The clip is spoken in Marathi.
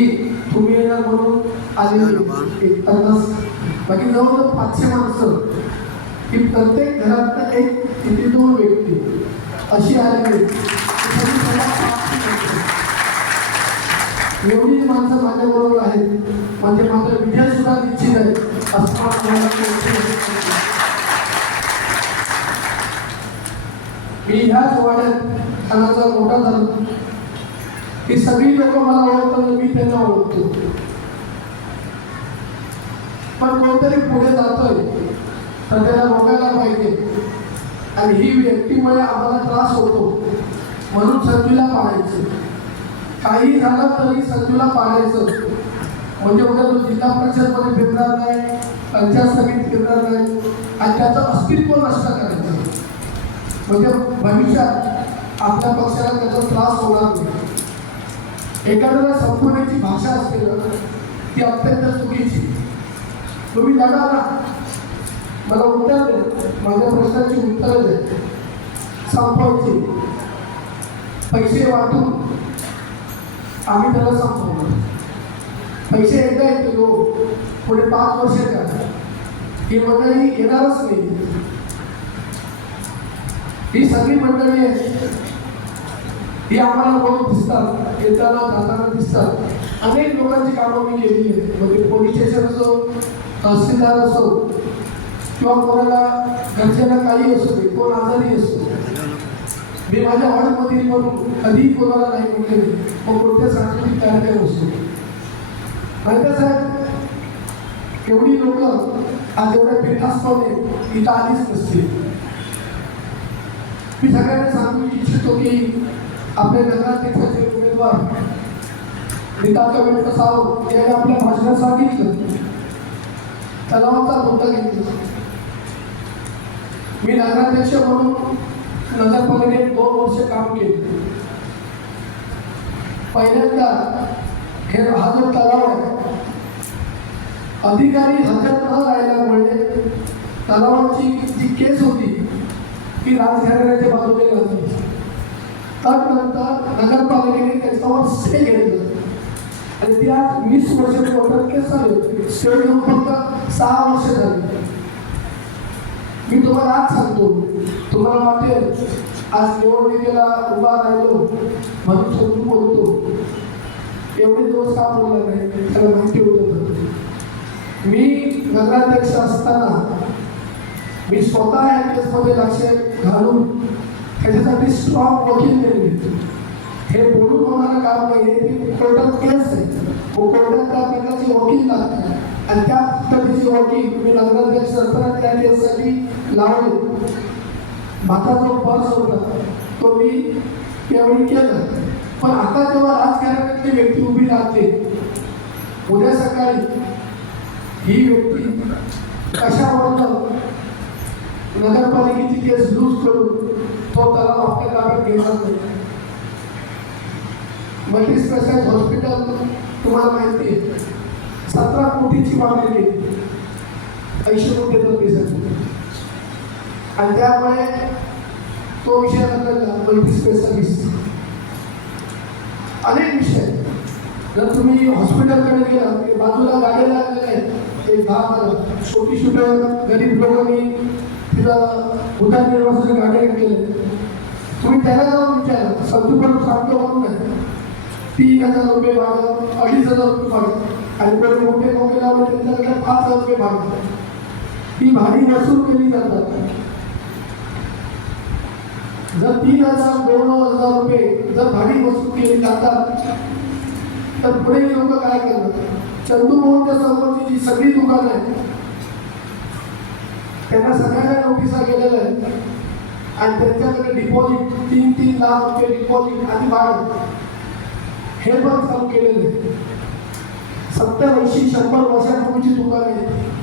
तुम्ही येणार म्हणून एक पन्नास बाकी जवळजवळ पाचशे माणसं. की प्रत्येक घरात एक दोन व्यक्ती. अशी आलेली एवढी माणसं माझ्याबरोबर आहेत. म्हणजे माझं विजय सुद्धा निश्चित आहे. असं मला वाटतं. मी ह्याच वाड्यात खानाचा मोठा झालो ही सगळी लोक मला ओळखतात आणि मी त्यांना ओळखतो. पण कोणतरी पुढे जातोय तर त्याला रोखायला पाहिजे. आणि ही व्यक्तीमुळे आम्हाला त्रास होतो. म्हणून संजूला पाडायचं काही झालं तरी संजूला पाहायचं म्हणजे उद्या तो जिल्हा परिषदमध्ये फिरणार नाही पंचायत समितीत फिरणार नाही आणि त्याचं अस्तित्व नष्ट करायचं. म्हणजे भविष्यात आपल्या पक्षाला त्याचा त्रास होणार नाही. एखाद्याला संपवण्याची भाषा असते ना ती अत्यंत चुकीची. तुम्ही लढा ना. मला उत्तर दे माझ्या प्रश्नाची उत्तर दे संपवायची पैसे वाटून आम्ही त्याला संपवणार. पैसे एकदा येते लो हो, पुढे पाच वर्ष का ही मंडळी येणारच नाही. ही सगळी मंडळी आहे हे आम्हाला रोज दिसतात येताना जाताना दिसतात. अनेक लोकांची कामं मी केली आहेत. म्हणजे पोलीस स्टेशन असो तहसीलदार असो किंवा कोणाला घरच्यांना काही असू दे कोण आजारी असो. मी माझ्या हॉलमधील म्हणून कधीही कोणाला नाही म्हटले मग कोणत्या सांस्कृतिक कार्यक्रम असतो माहिती साहेब एवढी लोक आज एवढ्या पीठास्पणे इथं आलीच नसतील. मी सगळ्यांना सांगू इच्छितो की आपले नगराध्यक्षाचे उमेदवार नितांत वेंकट सावंत यांनी आपल्या भाषणात सांगितलं. तलावाचा मुद्दा घेतला. मी नगराध्यक्ष म्हणून नगरपालिकेत दोन वर्ष काम केले. पहिल्यांदा हे हा जो तलाव आहे. अधिकारी हजर न राहिल्यामुळे तलावाची जी केस होती ती राजघराण्याच्या बाजूने घातली त्यानंतर नगरपालिकेने त्याच्यावर स्टे घेतलं आणि ती आज वीस वर्ष कोर्टात केस झाले स्टे घेऊन फक्त सहा वर्ष झाली. मी तुम्हाला आज सांगतो. तुम्हाला वाटेल आज निवडणुकीला उभा राहिलो म्हणून समजून बोलतो. एवढे दिवस का बोलला नाही? त्याला माहिती होतं मी नगराध्यक्ष असताना मी स्वतः या केसमध्ये लक्ष घालून त्याच्यासाठी स्ट्रॉंग वकील नेमले हे बोलून होणारं काम नाही हे कोर्टात केस आहे. कोर्टात त्या प्रकारचे वकील लागतात आणि त्या पद्धतीची वकील मी लग्नाध्यक्ष असताना त्या केससाठी लावले. माझा जो पर्स होता. तो मी त्यावेळी केला. पण आता जेव्हा राजकारणातली व्यक्ती उभी राहते उद्या सकाळी ही व्यक्ती कशावरनं नगरपालिकेची केस लूज करून तो तलाव आपल्या ताब्यात घेणार नाही. मल्टी स्पेशालिस्ट हॉस्पिटल तुम्हाला माहिती आहे सतरा कोटीची मागणी केली ऐंशी कोटी पैशाची आणि त्यामुळे तो विषय नंतर मल्टी स्पेशालिस्ट अनेक विषय जर तुम्ही हॉस्पिटलकडे गेला की बाजूला गाडी लागलेल्या आहेत. एक दहा छोटी छोट्या गरीब लोकांनी तिथं उदरनिर्वाहासाठी गाड्या केल्या तुम्ही त्याला जाऊन विचारा. संतूपर्यंत सांगतो म्हणून नाही. तीन हजार रुपये भाडं अडीच हजार रुपये भाडं आणि कोणी मोठे मोठे लावले त्यांच्याकडे पाच हजार रुपये भाडं ती भाडी वसूल केली जातात. जर तीन हजार दोन हजार रुपये जर भाडी वसूल केली जातात तर पुढे लोक काय करतात? चंदू मोहनच्या समोरची जी सगळी दुकानं आहेत त्यांना सगळ्यांना नोटिसा गेलेलं आहे. आणि त्यांच्याकडे डिपॉझिट तीन तीन लाख रुपये डिपॉझिट आणि भाडं हे पण चालू केलेलं आहे. सत्तर ऐंशी शंभर वर्षापूर्वीची दुकान आहे.